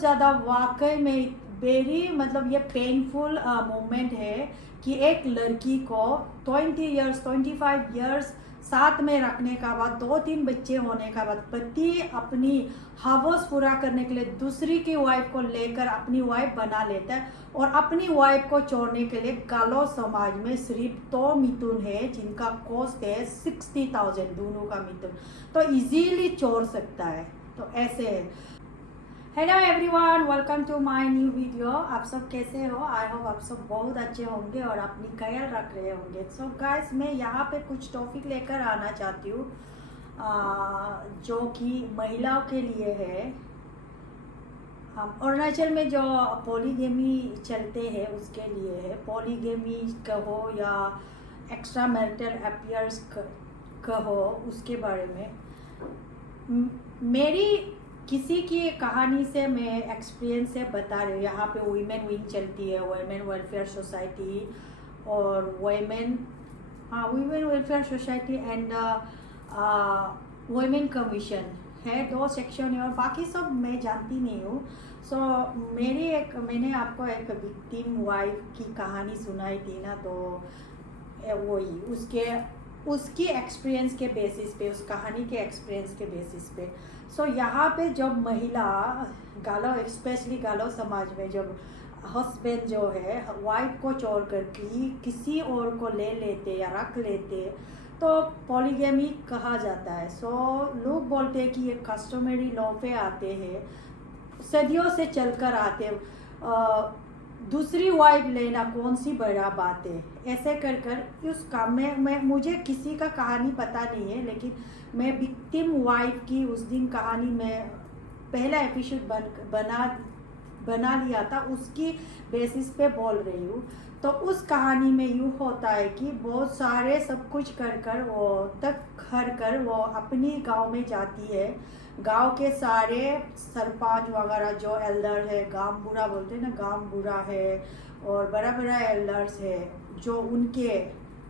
ज़्यादा वाकई में वेरी मतलब ये पेनफुल मोमेंट है कि एक लड़की को 25 इयर्स साथ में रखने का बाद 2-3 बच्चे होने का बाद पति अपनी हवस पूरा करने के लिए दूसरी की वाइफ को लेकर अपनी वाइफ बना लेता है और अपनी वाइफ को छोड़ने के लिए गालो समाज में सिर्फ 2 मिथुन है जिनका कॉस्ट है 60,000 दोनों का मिथुन तो इजीली छोड़ सकता है। तो ऐसे है। Hello everyone, welcome to my new video. आप सब कैसे हो? आई होप आप सब बहुत अच्छे होंगे और अपनी ख्याल रख रहे होंगे। सो गाइस, मैं यहाँ पे कुछ टॉपिक लेकर आना चाहती हूँ जो कि महिलाओं के लिए है। अरुणाचल में जो पॉलीगेमी चलते हैं उसके लिए है। पॉलीगेमी कहो या एक्स्ट्रा मैरिटल अफेयर्स कहो, उसके बारे में मेरी किसी की कहानी से मैं एक्सपीरियंस से बता रही हूँ। यहाँ पे वुमेन विंग चलती है, वुमेन वेलफेयर सोसाइटी और women welfare society and women commission है। 2 सेक्शन है और बाकी सब मैं जानती नहीं हूँ। सो मैंने आपको एक विक्टिम वाइफ की कहानी सुनाई थी ना, तो वही उसकी एक्सपीरियंस के बेसिस पे, उस कहानी के एक्सपीरियंस के बेसिस पे। सो यहाँ पे जब महिला गालो, स्पेशली गालो समाज में जब हस्बैंड जो है वाइफ को छोड़ कर किसी और को ले लेते या रख लेते तो पॉलीगेमी कहा जाता है। सो लोग बोलते हैं कि ये कस्टमरी लॉ पे आते हैं, सदियों से चलकर आते। दूसरी वाइफ लेना कौन सी बड़ा बात है, ऐसे कर उस काम में मुझे किसी का कहानी पता नहीं है, लेकिन मैं विक्टिम वाइफ की उस दिन कहानी में पहला एपिसोड बना लिया था, उसकी बेसिस पे बोल रही हूँ। तो उस कहानी में यूँ होता है कि बहुत सारे सब कुछ कर वो तक कर वो अपनी गांव में जाती है। गांव के सारे सरपंच वगैरह जो एल्डर है, गांव बूढ़ा बोलते हैं ना, गांव बूढ़ा है और बड़ा बड़ा एल्डर्स है जो उनके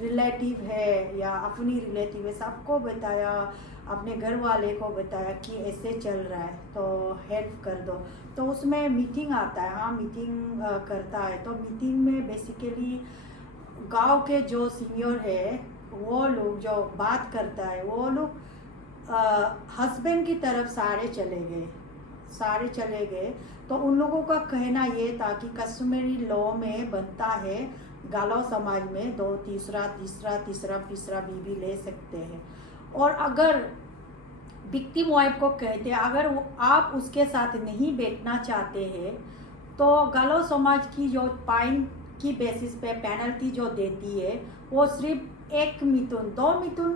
रिलेटिव है या अपनी रिलेटिव है, सबको बताया, अपने घर वाले को बताया कि ऐसे चल रहा है तो हेल्प कर दो। तो उसमें मीटिंग आता है, मीटिंग करता है। तो मीटिंग में बेसिकली गांव के जो सीनियर है वो लोग जो बात करता है वो लोग हस्बैंड की तरफ सारे चले गए। तो उन लोगों का कहना ये था कि कस्टमरी लॉ में बनता है गालो समाज में 2 तीसरा बीवी ले सकते हैं। और अगर विक्टिम वाइफ को कहते हैं अगर आप उसके साथ नहीं बैठना चाहते हैं तो गालो समाज की जो पाइन की बेसिस पे पेनल्टी जो देती है वो सिर्फ 1 मिथुन, 2 मिथुन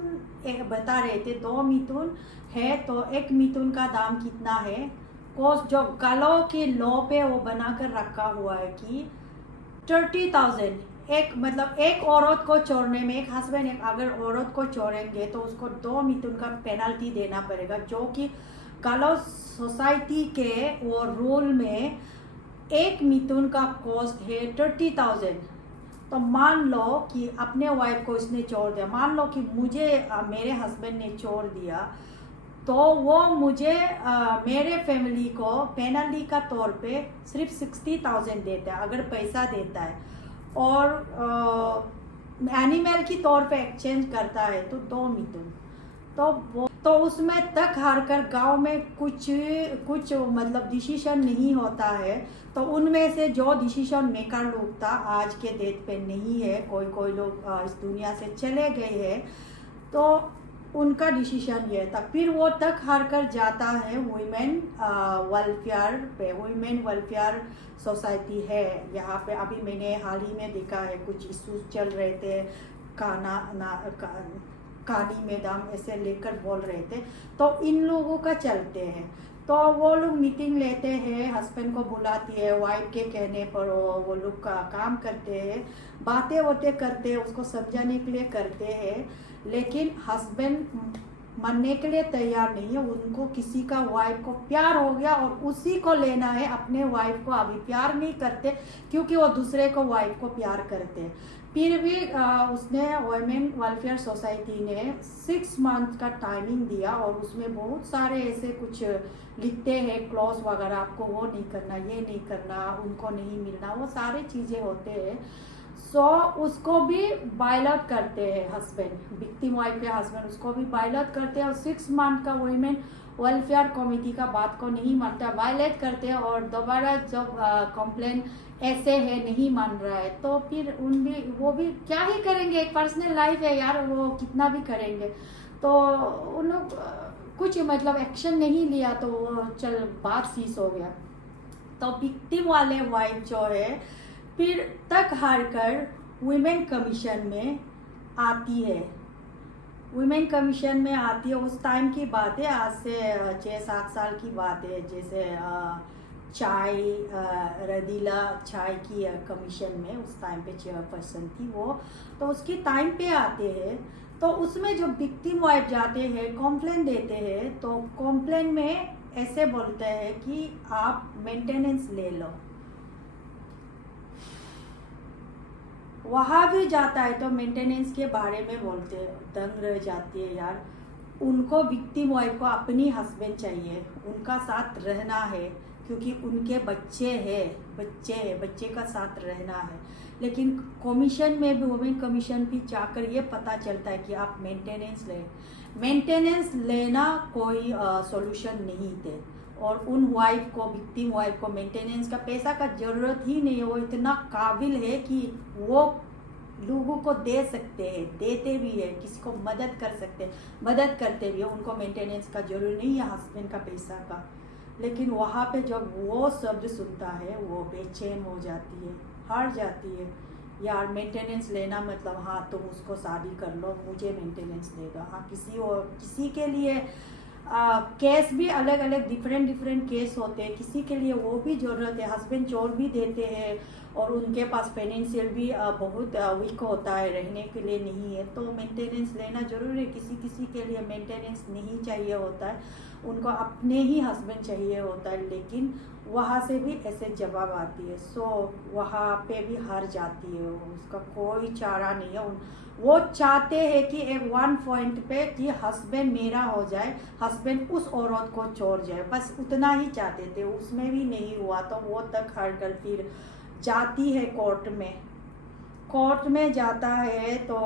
बता रहे थे, 2 मिथुन है तो 1 मिथुन का दाम कितना है। कोस्ट जो गालो के लॉ पे वो बनाकर रखा हुआ है कि 30,000। एक औरत को छोड़ने में, एक हस्बैंड अगर औरत को छोड़ेंगे तो उसको 2 मिथुन का पेनल्टी देना पड़ेगा, जो कि गालो सोसाइटी के वो रूल में 1 मिथुन का कॉस्ट है 30,000। तो मान लो कि अपने वाइफ को इसने छोड़ दिया, मान लो कि मेरे हस्बैंड ने छोड़ दिया, तो वो मुझे मेरे फैमिली को पेनल्टी का तौर पे सिर्फ 60,000 देता है अगर पैसा देता है, और एनिमल की तौर पे एक्सचेंज करता है तो 2 मिथुन। तो उसमें तक हार कर गाँव में कुछ मतलब डिसीजन नहीं होता है। तो उनमें से जो डिसीजन मेकर लोग था आज के डेट पे नहीं है, कोई लोग इस दुनिया से चले गए हैं, तो उनका डिसीजन ये था। फिर वो तक हार कर जाता है वुमेन वेलफेयर पे। वुमेन वेलफेयर सोसाइटी है यहाँ पे। अभी मैंने हाल ही में देखा है, कुछ इश्यूज चल रहे थे, कानी मैडम ऐसे लेकर बोल रहे थे, तो इन लोगों का चलते हैं। तो वो लोग मीटिंग लेते हैं, हस्बैंड को बुलाती है, वाइफ के कहने पर वो लोग का काम करते हैं, बातें करते हैं, उसको समझाने के लिए करते हैं, लेकिन हस्बैंड मानने के लिए तैयार नहीं है। उनको किसी का वाइफ को प्यार हो गया और उसी को लेना है, अपने वाइफ को अभी प्यार नहीं करते क्योंकि वो दूसरे को वाइफ को प्यार करते हैं। फिर भी उसने वुमेन वेलफेयर सोसाइटी ने 6 मंथ का टाइमिंग दिया और उसमें बहुत सारे ऐसे कुछ लिखते हैं क्लॉज वगैरह, आपको वो नहीं करना, ये नहीं करना, उनको नहीं मिलना, वो सारे चीज़ें होते हैं। सो उसको भी बायलॉट करते हैं हस्बैंड, विक्टिम वाइफ के हस्बैंड उसको भी बायलॉट करते हैं और 6 मंथ का वुमेन वेलफेयर कमेटी का बात को नहीं मानता, वायलेट करते हैं और दोबारा जब कंप्लेन ऐसे है नहीं मान रहा है तो फिर वो भी क्या ही करेंगे, एक पर्सनल लाइफ है यार, वो कितना भी करेंगे। तो उन लोग कुछ मतलब एक्शन नहीं लिया तो वो चल बात सीज हो गया। तो विक्टिम वाले वाइफ जो है फिर तक हार कर वुमेन कमीशन में आती है, वुमेन कमीशन में आती है। उस टाइम की बात है, आज से 6-7 साल की बात है। जैसे चाय रदीला चाय की कमीशन में उस टाइम पे चेयरपर्सन थी वो, तो उसकी टाइम पे आते हैं। तो उसमें जो विक्टिम वाइफ जाते हैं कंप्लेन देते हैं, तो कंप्लेन में ऐसे बोलते हैं कि आप मेंटेनेंस ले लो। वहाँ भी जाता है तो मेंटेनेंस के बारे में बोलते हैं, दंग रह जाती है यार। उनको विक्टिम वाइफ को अपनी हस्बैंड चाहिए, उनका साथ रहना है क्योंकि उनके बच्चे का साथ रहना है। लेकिन कमीशन में भी, वुमेन कमीशन भी जाकर ये पता चलता है कि आप मेंटेनेंस लेना कोई सॉल्यूशन नहीं थे। और उन वाइफ को, विक्टिम वाइफ को मेंटेनेंस का पैसा का जरूरत ही नहीं है, वो इतना काबिल है कि वो लोगों को दे सकते हैं, देते भी है, किसी को मदद कर सकते हैं, मदद करते भी है, उनको मेंटेनेंस का जरूर नहीं है हस्बैंड का पैसा का। लेकिन वहाँ पे जब वो शब्द सुनता है वो बेचैन हो जाती है, हार जाती है। यार मेंटेनेंस लेना मतलब हाँ तुम उसको शादी कर लो, मुझे मेंटेनेंस देगा। हाँ किसी के लिए केस भी अलग अलग डिफरेंट केस होते हैं, किसी के लिए वो भी ज़रूरत है, हस्बैंड जोर भी देते हैं और उनके पास फाइनेंशियल भी बहुत वीक होता है, रहने के लिए नहीं है, तो मेंटेनेंस लेना जरूरी है। किसी के लिए मेंटेनेंस नहीं चाहिए होता है, उनको अपने ही हस्बैंड चाहिए होता है। लेकिन वहाँ से भी ऐसे जवाब आती है, सो वहाँ पे भी हार जाती है, उसका कोई चारा नहीं है। वो चाहते हैं कि एक 1 पॉइंट पे कि हस्बैंड मेरा हो जाए, हस्बैंड उस औरत को छोड़ जाए, बस उतना ही चाहते थे। उसमें भी नहीं हुआ तो वो तक हार कर फिर जाती है कोर्ट में जाता है तो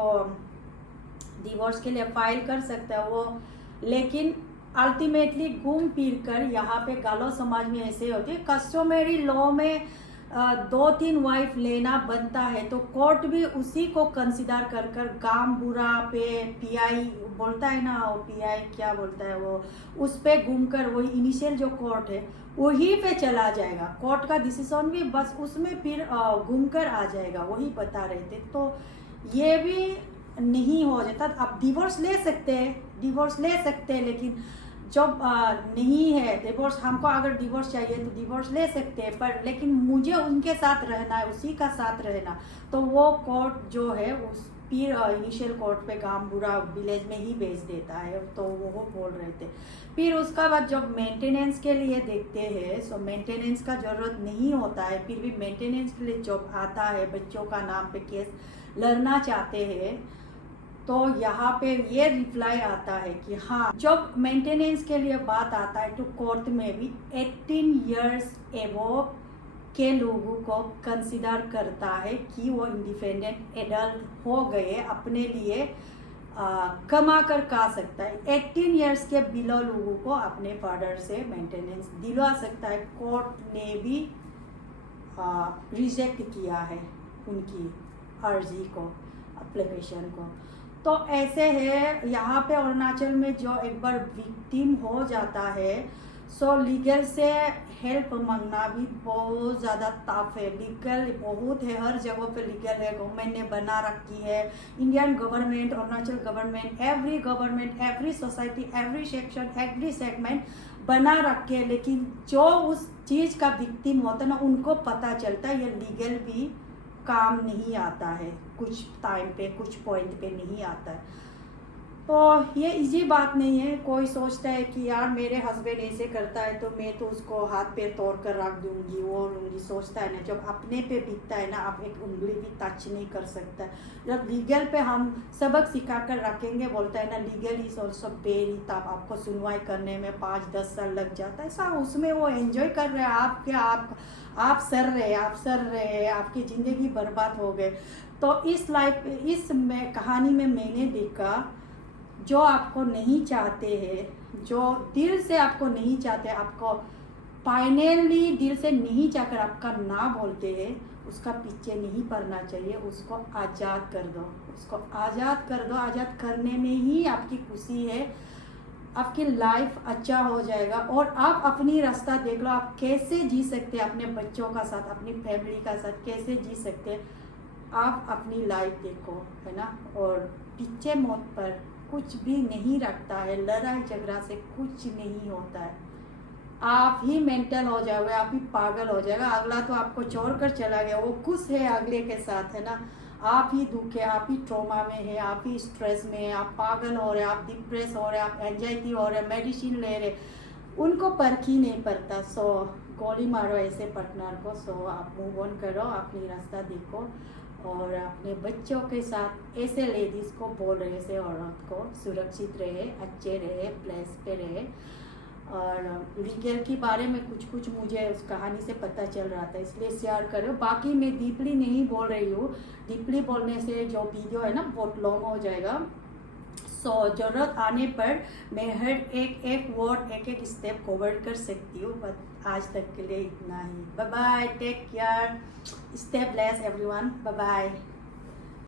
डिवोर्स के लिए फाइल कर सकता है वो। लेकिन अल्टीमेटली घूम फिर कर यहाँ पे गालो समाज में ऐसे होती है, कस्टमरी लॉ में 2-3 वाइफ लेना बनता है तो कोर्ट भी उसी को कंसिडर कर गाम बुरा पे पीआई बोलता है ना, वो पीआई क्या बोलता है वो, उस पे घूमकर वही इनिशियल जो कोर्ट है वही पे चला जाएगा। कोर्ट का डिसीजन भी बस उसमें फिर घूमकर आ जाएगा, वही बता रहे थे। तो ये भी नहीं हो जाता। आप डिवोर्स ले सकते हैं, लेकिन जब नहीं है डिवोर्स, हमको अगर डिवोर्स चाहिए तो डिवोर्स ले सकते हैं, पर लेकिन मुझे उनके साथ रहना है, उसी का साथ रहना, तो वो कोर्ट जो है उस फिर इनिशियल कोर्ट पे गांव बुरा विलेज में ही भेज देता है। तो वो बोल रहे थे। फिर उसका बाद जब मेंटेनेंस के लिए देखते हैं, सो मेंटेनेंस का ज़रूरत नहीं होता है, फिर भी मेंटेनेंस के लिए जब आता है, बच्चों का नाम पे केस लड़ना चाहते हैं, तो यहाँ पे ये रिप्लाई आता है कि हाँ, जब मेंटेनेंस के लिए बात आता है तो कोर्ट में भी 18 इयर्स एबोव के लोगों को कंसिडर करता है कि वो इंडिपेंडेंट एडल्ट हो गए, अपने लिए कमा कर खा सकता है। 18 इयर्स के बिलो लोगों को अपने फादर से मेंटेनेंस दिलवा सकता है। कोर्ट ने भी रिजेक्ट किया है उनकी अर्जी को, एप्लीकेशन को। तो ऐसे है यहाँ पे अरुणाचल में, जो एक बार विक्टिम हो जाता है सो लीगल से हेल्प मांगना भी बहुत ज़्यादा टफ है। लीगल बहुत है, हर जगह पे लीगल है, गवर्नमेंट ने बना रखी है, Indian government, Arunachal government, every society, every section, every segment बना रखे है। लेकिन जो उस चीज़ का विक्टिम होता है ना, उनको पता चलता है ये लीगल भी काम नहीं आता है, कुछ टाइम पे, कुछ पॉइंट पे नहीं आता है। तो ये इजी बात नहीं है। कोई सोचता है कि यार मेरे हस्बैंड ऐसे करता है तो मैं तो उसको हाथ पैर तोड़ कर रख दूंगी, वो लूँगी, सोचता है ना। जब अपने पे बीतता है ना, आप एक उंगली भी टच नहीं कर सकता। जब लीगल पे हम सबक सिखा कर रखेंगे, बोलता है ना legal is also very tough, आपको सुनवाई करने में 5-10 साल लग जाता है। ऐसा उसमें वो एंजॉय कर रहे हैं, आप क्या आप सर रहे, आपकी ज़िंदगी बर्बाद हो गए। तो इस लाइफ इस में कहानी में मैंने देखा, जो आपको नहीं चाहते हैं, जो दिल से आपको नहीं चाहते, आपको फाइनली दिल से नहीं चाहकर आपका ना बोलते हैं, उसका पीछे नहीं पड़ना चाहिए। उसको आज़ाद कर दो, उसको आज़ाद कर दो। आज़ाद करने में ही आपकी खुशी है, आपकी लाइफ अच्छा हो जाएगा। और आप अपनी रास्ता देख लो, आप कैसे जी सकते हैं अपने बच्चों का साथ, अपनी फैमिली का साथ कैसे जी सकते हैं। आप अपनी लाइफ देखो, है ना। और पीछे मौत पर कुछ भी नहीं रखता है, लड़ाई झगड़ा से कुछ नहीं होता है। आप ही मेंटल हो जाओगे, आप ही पागल हो जाएगा। अगला तो आपको छोड़ कर चला गया, वो खुश है अगले के साथ, है ना। आप ही दुख है, आप ही ट्रॉमा में है, आप ही स्ट्रेस में है, आप पागल हो रहे, आप डिप्रेस हो रहे, आप एंजाइटी हो रहे, मेडिसिन ले रहे, उनको परख ही नहीं पड़ता। सो गोली मारो ऐसे पार्टनर को। सो आप मूव ऑन करो, अपनी रास्ता देखो। और अपने बच्चों के साथ ऐसे लेडीज़ को बोल रहे, ऐसे औरत को सुरक्षित रहे, अच्छे रहे, प्लेस पे रहे। और लीगल के बारे में कुछ मुझे उस कहानी से पता चल रहा था, इसलिए शेयर करो। बाकी मैं डीपली नहीं बोल रही हूँ, डीपली बोलने से जो वीडियो है ना बहुत लॉन्ग हो जाएगा। सो ज़रूरत आने पर मैं हर एक वर्ड, एक स्टेप कवर कर सकती हूँ। बट आज तक के लिए इतना ही। Bye bye, take care, stay blessed everyone, bye bye.